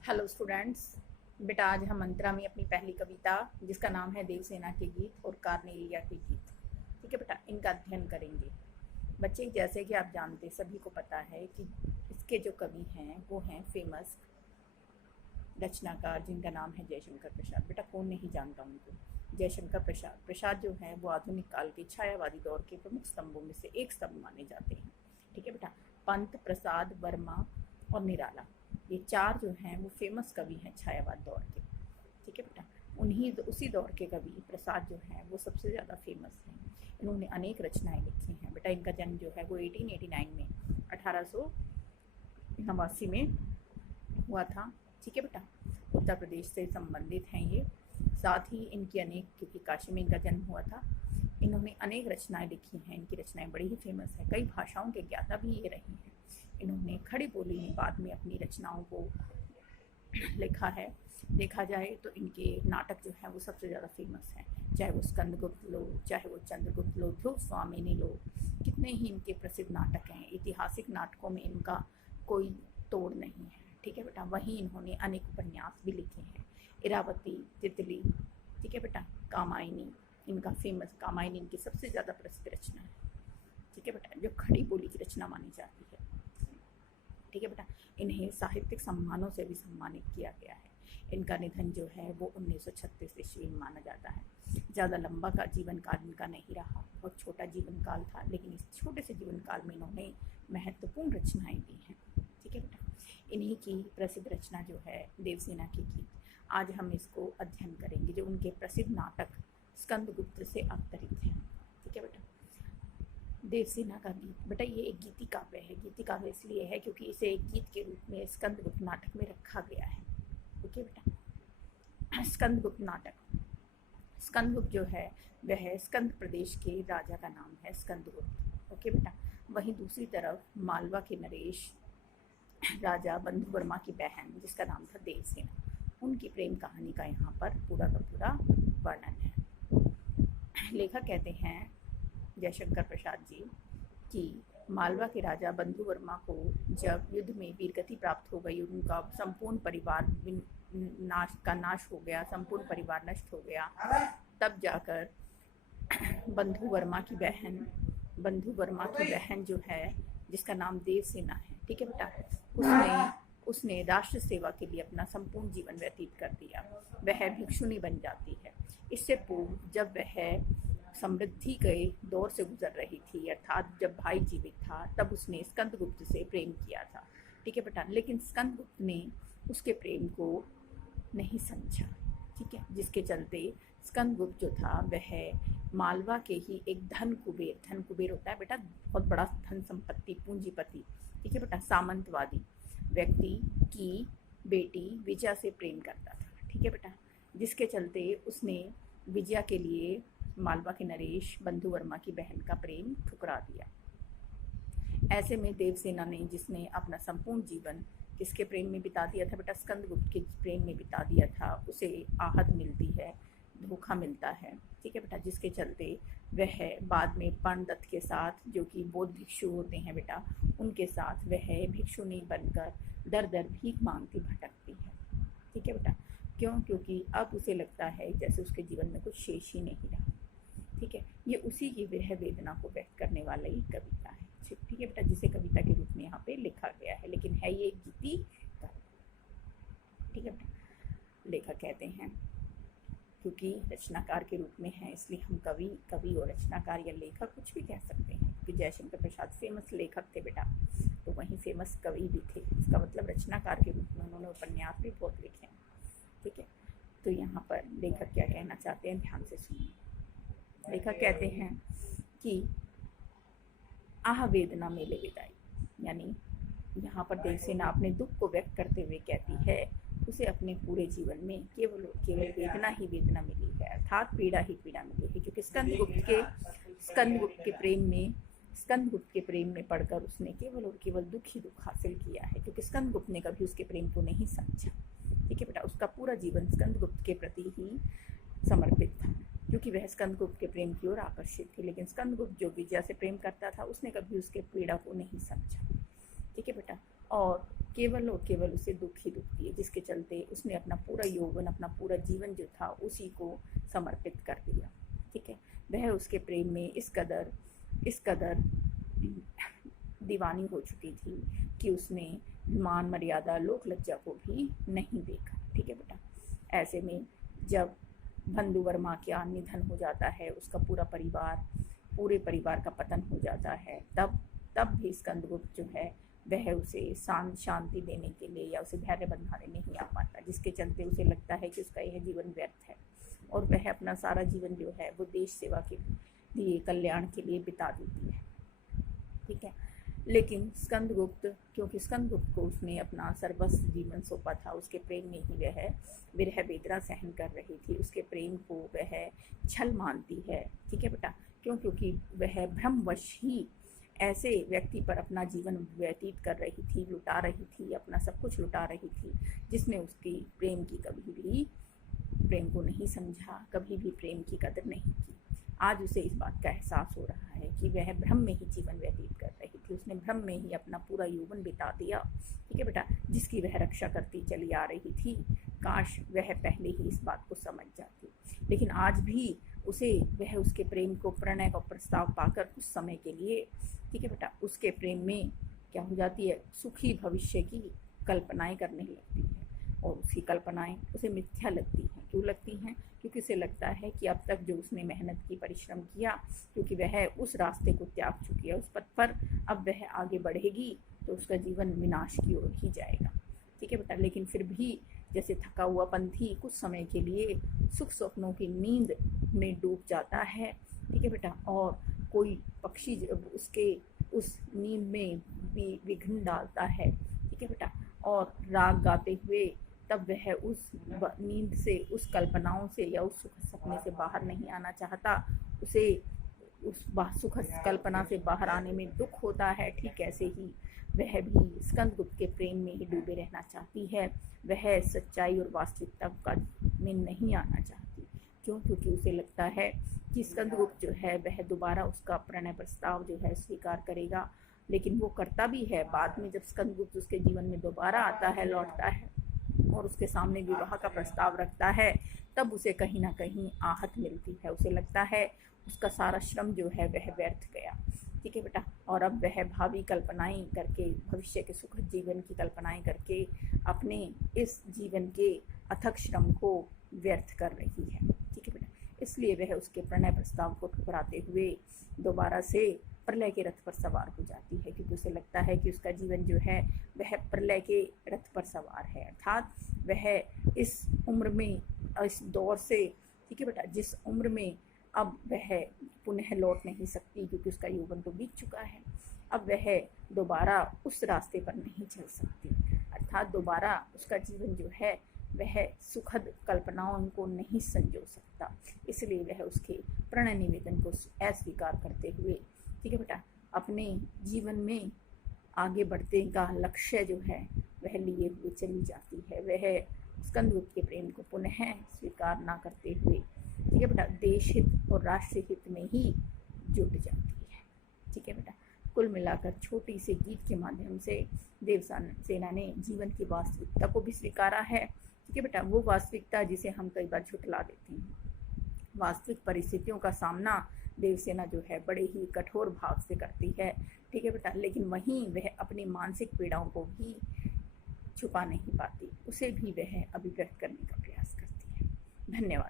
Hello students. बेटा आज हम मंत्रा में अपनी पहली कविता जिसका नाम है देवसेना के गीत और कार्नेलिया के गीत, ठीक है बेटा, इनका अध्ययन करेंगे। बच्चे जैसे कि आप जानते सभी को पता है कि इसके जो कवि हैं वो हैं फेमस रचनाकार जिनका नाम है जयशंकर प्रसाद। बेटा कौन नहीं जानता उनको। जयशंकर प्रसाद जो हैं वो आधुनिक काल के छायावादी दौर के प्रमुख स्तंभों में से एक स्तंभ माने जाते हैं, ठीक है बेटा। पंत, प्रसाद, वर्मा और निराला, ये चार जो हैं वो फेमस कवि हैं छायावाद दौर के, ठीक है बेटा। उसी दौर के कवि प्रसाद जो हैं वो सबसे ज़्यादा फेमस हैं। इन्होंने अनेक रचनाएं लिखी हैं बेटा। इनका जन्म जो है वो 1889 में 1889 में हुआ था, ठीक है बेटा। उत्तर प्रदेश से संबंधित हैं ये। साथ ही इनकी अनेक, क्योंकि काशी में इनका जन्म हुआ था, इन्होंने अनेक रचनाएं लिखी हैं। इनकी रचनाएं बड़ी ही फेमस है। कई भाषाओं के ज्ञाता भी ये रही हैं। इन्होंने खड़ी बोली में बाद में अपनी रचनाओं को लिखा है। देखा जाए तो इनके नाटक जो हैं वो सबसे ज़्यादा फेमस हैं, चाहे वो स्कंदगुप्त लो, चाहे वो चंद्रगुप्त लो, ध्रुव स्वामिनी लो, कितने ही इनके प्रसिद्ध नाटक हैं। ऐतिहासिक नाटकों में इनका कोई तोड़ नहीं है, ठीक है बेटा। वहीं इन्होंने अनेक उपन्यास भी लिखे हैं। इरावती, तितली, ठीक है बेटा। कामायनी, इनका फेमस कामायनी इनकी सबसे ज़्यादा प्रसिद्ध रचना है, ठीक है बेटा, जो खड़ी बोली की रचना मानी जाती है, ठीक है बेटा। इन्हें साहित्यिक सम्मानों से भी सम्मानित किया गया है। इनका निधन जो है वो 1936 ईस्वी में माना जाता है। ज़्यादा लंबा का जीवन काल इनका नहीं रहा, बहुत छोटा जीवन काल था, लेकिन इस छोटे से जीवन काल में इन्होंने महत्वपूर्ण रचनाएं दी हैं, ठीक है बेटा। इन्हीं की प्रसिद्ध रचना जो है देवसेना के गीत, आज हम इसको अध्ययन करेंगे, जो उनके प्रसिद्ध नाटक स्कंदगुप्त से अवतरित हैं, ठीक है बेटा। देवसेना का गीत, बेटा ये एक गीति काव्य है। गीति काव्य इसलिए है क्योंकि इसे एक गीत के रूप में स्कंदगुप्त नाटक में रखा गया है, ओके बेटा। स्कंदगुप्त नाटक, स्कंदगुप्त जो है वह स्कंद प्रदेश के राजा का नाम है, स्कंदगुप्त, ओके बेटा। वहीं दूसरी तरफ मालवा के नरेश राजा बंधु वर्मा की बहन जिसका नाम था देवसेना, उनकी प्रेम कहानी का यहाँ पर पूरा का पूरा वर्णन है। लेखक कहते हैं जयशंकर प्रसाद जी कि मालवा के राजा बंधु वर्मा को जब युद्ध में वीरगति प्राप्त हो गई, उनका संपूर्ण परिवार नाश हो गया, संपूर्ण परिवार नष्ट हो गया, तब जाकर बंधु वर्मा की बहन जो है जिसका नाम देवसेना है, ठीक है बेटा, उसने राष्ट्र सेवा के लिए अपना संपूर्ण जीवन व्यतीत कर दिया। वह भिक्षुणी बन जाती है। इससे पूर्व जब वह समृद्धि के दौर से गुजर रही थी, अर्थात जब भाई जीवित था, तब उसने स्कंदगुप्त से प्रेम किया था, ठीक है बेटा। लेकिन स्कंदगुप्त ने उसके प्रेम को नहीं समझा, ठीक है, जिसके चलते स्कंदगुप्त जो था वह मालवा के ही एक धन कुबेर होता है बेटा, बहुत बड़ा धन संपत्ति, पूंजीपति, ठीक है बेटा, सामंतवादी व्यक्ति की बेटी विजया से प्रेम करता था, ठीक है बेटा, जिसके चलते उसने विजया के लिए मालवा के नरेश बंधु वर्मा की बहन का प्रेम ठुकरा दिया। ऐसे में देवसेना ने, जिसने अपना संपूर्ण जीवन किसके प्रेम में बिता दिया था बेटा, स्कंदगुप्त के प्रेम में बिता दिया था, उसे आहत मिलती है, धोखा मिलता है, ठीक है बेटा, जिसके चलते वह बाद में पांडदत्त के साथ, जो कि बौद्ध भिक्षु होते हैं बेटा, उनके साथ वह भिक्षुणी बनकर दर दर भीख मांगती भटकती है, ठीक है बेटा। क्यों? क्योंकि अब उसे लगता है जैसे उसके जीवन में कुछ शेष ही नहीं रहा, ठीक है। ये उसी की विरह वेदना को व्यक्त करने वाला ही कविता है, ठीक है बेटा, जिसे कविता के रूप में यहाँ पे लिखा गया है, लेकिन है ये गीति काव्य, ठीक है बेटा। लेखक कहते हैं क्योंकि रचनाकार के रूप में है, इसलिए हम कवि और रचनाकार या लेखक कुछ भी कह सकते हैं। क्योंकि जयशंकर प्रसाद फेमस लेखक थे बेटा, तो वहीं फेमस कवि भी थे। इसका मतलब रचनाकार के रूप में उन्होंने उपन्यास भी बहुत लिखे हैं, ठीक है। तो यहाँ पर लेखक क्या कहना चाहते हैं, ध्यान से सुनिए। लेखक कहते हैं कि आह वेदना मेले विदाई, यानी यहाँ पर देवसेना अपने दुख को व्यक्त करते हुए कहती है उसे अपने पूरे जीवन में केवल वेदना ही वेदना मिली है, अर्थात पीड़ा ही पीड़ा मिली है। क्योंकि स्कंदगुप्त के प्रेम में पड़कर उसने केवल और केवल दुख ही दुख हासिल किया है, क्योंकि स्कंदगुप्त ने कभी उसके प्रेम को नहीं समझा, ठीक है बेटा। उसका पूरा जीवन स्कंदगुप्त के प्रति ही समर्पित था, क्योंकि वह स्कंदगुप्त के प्रेम की ओर आकर्षित थी। लेकिन स्कंदगुप्त जो विजया से प्रेम करता था, उसने कभी उसके पीड़ा को नहीं समझा, ठीक है बेटा। और केवल और केवल उसे दुख ही दुख दिए, जिसके चलते उसने अपना पूरा यौवन, अपना पूरा जीवन जो था उसी को समर्पित कर दिया। ठीक है, वह उसके प्रेम में इस कदर दीवानी हो चुकी थी कि उसने मान मर्यादा लोक लज्जा को भी नहीं देखा। ठीक है बेटा, ऐसे में जब बंधु वर्मा का निधन हो जाता है, उसका पूरे परिवार का पतन हो जाता है, तब भी स्कंदगुप्त जो है वह उसे शांति देने के लिए या उसे धैर्य बंधाने नहीं आ पाता, जिसके चलते उसे लगता है कि उसका यह जीवन व्यर्थ है और वह अपना सारा जीवन जो है वो देश सेवा के लिए, कल्याण के लिए बिता देती है। ठीक है, लेकिन क्योंकि स्कंदगुप्त को उसने अपना सर्वस्व जीवन सौंपा था, उसके प्रेम में ही वह विरह वेदना सहन कर रही थी, उसके प्रेम को वह छल मानती है। ठीक है बेटा, क्योंकि वह भ्रमवश ही ऐसे व्यक्ति पर अपना जीवन व्यतीत कर रही थी, लुटा रही थी, अपना सब कुछ लुटा रही थी, जिसने उसकी प्रेम को नहीं समझा, कभी भी प्रेम की कदर नहीं की। आज उसे इस बात का एहसास हो रहा है कि वह भ्रम में ही जीवन व्यतीत कर रही थी, उसने भ्रम में ही अपना पूरा यौवन बिता दिया। ठीक है बेटा, जिसकी वह रक्षा करती चली आ रही थी, काश वह पहले ही इस बात को समझ जाती। लेकिन आज भी वह उसके प्रेम को, प्रणय का प्रस्ताव पाकर कुछ समय के लिए, ठीक है बेटा, उसके प्रेम में क्या हो जाती है, सुखी भविष्य की कल्पनाएं करने लगती है और उसकी कल्पनाएं उसे मिथ्या लगती हैं। क्यों लगती हैं? क्योंकि उसे लगता है कि अब तक जो उसने मेहनत की, परिश्रम किया, क्योंकि वह उस रास्ते को त्याग चुकी है, उस पथ पर अब वह आगे बढ़ेगी तो उसका जीवन विनाश की ओर ही जाएगा। ठीक है बेटा, लेकिन फिर भी जैसे थका हुआ पंथी कुछ समय के लिए सुख स्वप्नों की नींद में डूब जाता है। ठीक है बेटा, और कोई पक्षी जब उसके उस नींद में विघ्न डालता है, ठीक है बेटा, और राग गाते हुए, तब वह उस नींद से, उस कल्पनाओं से या उस सुख सपने से बाहर नहीं आना चाहता, उसे उस सुख कल्पना से बाहर आने में दुख होता है। ठीक ऐसे ही वह भी स्कंदगुप्त के प्रेम में ही डूबे रहना चाहती है, वह सच्चाई और वास्तविकता का में नहीं आना चाहती। क्यों? क्योंकि उसे लगता है कि स्कंदगुप्त जो है वह दोबारा उसका प्रणय प्रस्ताव जो है स्वीकार करेगा, लेकिन वो करता भी है। बाद में जब स्कंदगुप्त उसके जीवन में दोबारा आता है, लौटता है और उसके सामने विवाह का प्रस्ताव रखता है, तब उसे कहीं ना कहीं आहत मिलती है। उसे लगता है उसका सारा श्रम जो है वह व्यर्थ गया। ठीक है बेटा, और अब वह भावी कल्पनाएं करके, भविष्य के सुखद जीवन की कल्पनाएं करके अपने इस जीवन के अथक श्रम को व्यर्थ कर रही है। ठीक है बेटा, इसलिए वह उसके प्रणय प्रस्ताव को ठुकराते हुए दोबारा से प्रलय के रथ पर सवार हो जाती है, क्योंकि उसे लगता है कि उसका जीवन जो है वह प्रलय के रथ पर सवार है। अर्थात वह इस उम्र में, इस दौर से, ठीक है बेटा, जिस उम्र में अब वह पुनः लौट नहीं सकती, क्योंकि उसका यौवन तो बीत चुका है, अब वह दोबारा उस रास्ते पर नहीं चल सकती। अर्थात दोबारा उसका जीवन जो है वह सुखद कल्पनाओं को नहीं संजो सकता, इसलिए वह उसके प्रणय निवेदन को अस्वीकार करते हुए, ठीक है बेटा, अपने जीवन में आगे बढ़ने का लक्ष्य जो है वह लिए हुए चली जाती है। वह स्कंदगुप्त के प्रेम को पुनः स्वीकार ना करते हुए, ठीक है बेटा, देश हित और राष्ट्र हित में ही जुट जाती है। ठीक है बेटा, कुल मिलाकर छोटी सी गीत के माध्यम से देवसेना ने जीवन की वास्तविकता को भी स्वीकारा है। ठीक है बेटा, वो वास्तविकता जिसे हम कई बार झुठला देते हैं। वास्तविक परिस्थितियों का सामना देवसेना जो है बड़े ही कठोर भाव से करती है। ठीक है बेटा, लेकिन वहीं वह अपनी मानसिक पीड़ाओं को भी छुपा नहीं पाती, उसे भी वह अभिव्यक्त करने का प्रयास करती है। धन्यवाद।